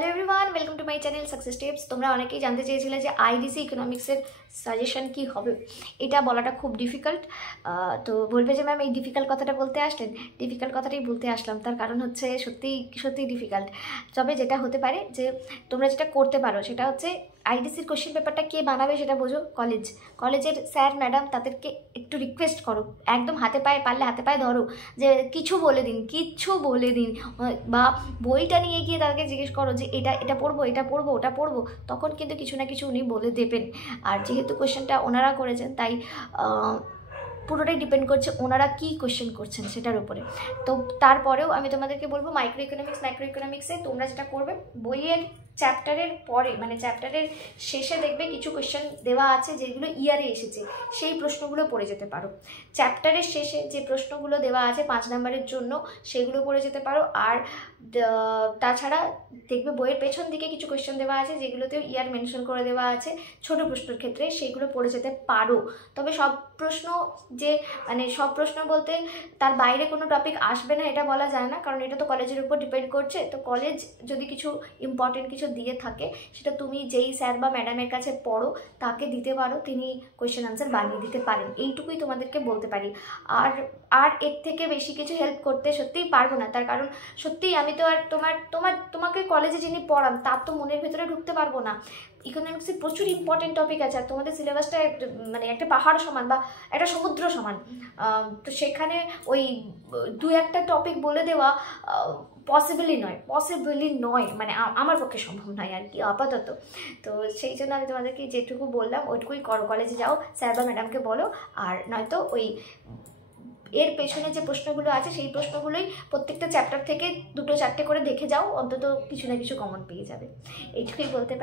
Hello everyone, welcome to my channel success tips. তোমরা অনেকেই জানতে চেয়েছিলে যে আইডিসি ইকোনমিক্সের সাজেশন কি হবে। এটা বলাটা খুব ডিফিকাল্ট। তো বলবে যে ম্যাম এই ডিফিকাল্ট কথাটা বলতে আসলেন। ডিফিকাল্ট কথাটাই বলতে আসলাম, তার কারণ হচ্ছে সত্যিই ডিফিকাল্ট। তবে যেটা হতে পারে যে তোমরা যেটা করতে পারো সেটা হচ্ছে আইডিসির কোশ্চেন পেপারটা কে বানাবে সেটা বোঝো। কলেজের স্যার ম্যাডাম তাদেরকে একটু রিকোয়েস্ট করো, একদম হাতে পায়ে ধরো যে কিচ্ছু বলে দিন, বা বইটা নিয়ে গিয়ে তাদেরকে জিজ্ঞেস করো যে এটা পড়বো ওটা পড়বো, তখন কিন্তু কিছু না কিছু উনি বলে দেবেন। আর যেহেতু কোশ্চেনটা ওনারা করেছেন তাই পুরোটাই ডিপেন্ড করছে ওনারা কী কোশ্চেন করছেন সেটার উপরে। তো তারপরেও আমি তোমাদেরকে বলবো মাইক্রো ইকোনমিক্সে তোমরা যেটা করবে, বইয়ের চ্যাপ্টারের পরে মানে চ্যাপ্টারের শেষে দেখবে কিছু কোশ্চেন দেওয়া আছে যেগুলো ইয়ারে এসেছে, সেই প্রশ্নগুলো পড়ে যেতে পারো। চ্যাপ্টারের শেষে যে প্রশ্নগুলো দেওয়া আছে 5 নম্বরের জন্য সেগুলো পড়ে যেতে পারো। আর তাছাড়া দেখবে বইয়ের পেছন দিকে কিছু কোশ্চেন দেওয়া আছে যেগুলোতেও ইয়ার মেনশন করে দেওয়া আছে ছোটো প্রশ্নের ক্ষেত্রে, সেইগুলো পড়ে যেতে পারো। তবে সব প্রশ্ন বলতে তার বাইরে কোনো টপিক আসবে না এটা বলা যায় না, কারণ এটা তো কলেজের উপর ডিপেন্ড করছে। তো কলেজ যদি কিছু ইম্পর্টেন্ট কিছু দিয়ে থাকে সেটা তুমি যেই স্যার বা ম্যাডামের কাছে পড়ো তাকে দিতে পারো, তিনি কোয়েশ্চেন আনসার বানিয়ে দিতে পারেন। এইটুকুই তোমাদেরকে বলতে পারি। আর এর থেকে বেশি কিছু হেল্প করতে সত্যিই পারবো না, তার কারণ সত্যিই আমি তো আর তোমাকে কলেজে যিনি পড়ান তার তো মনের ভিতরে ঢুকতে পারবো না। ইকোনমিক্সে প্রচুর ইম্পর্টেন্ট টপিক আছে, আর তোমাদের সিলেবাসটা মানে একটা পাহাড় সমান বা একটা সমুদ্র সমান। তো সেখানে ওই 2-1টা টপিক বলে দেওয়া পসিবলি নয়, মানে আমার পক্ষে সম্ভব নয় আর কি আপাতত। তো সেই জন্য আমি তোমাদেরকে যেটুকু বললাম ওইটুকুই করো, কলেজে যাও, স্যার বা ম্যাডামকে বলো। আর নয়তো ওই এর পেছনে যে প্রশ্নগুলো আছে সেই প্রশ্নগুলোই প্রত্যেকটা চ্যাপ্টার থেকে 2-4টে করে দেখে যাও, অন্তত কিছু না কিছু কমন পেয়ে যাবে। এইটুকুই বলতে পারি।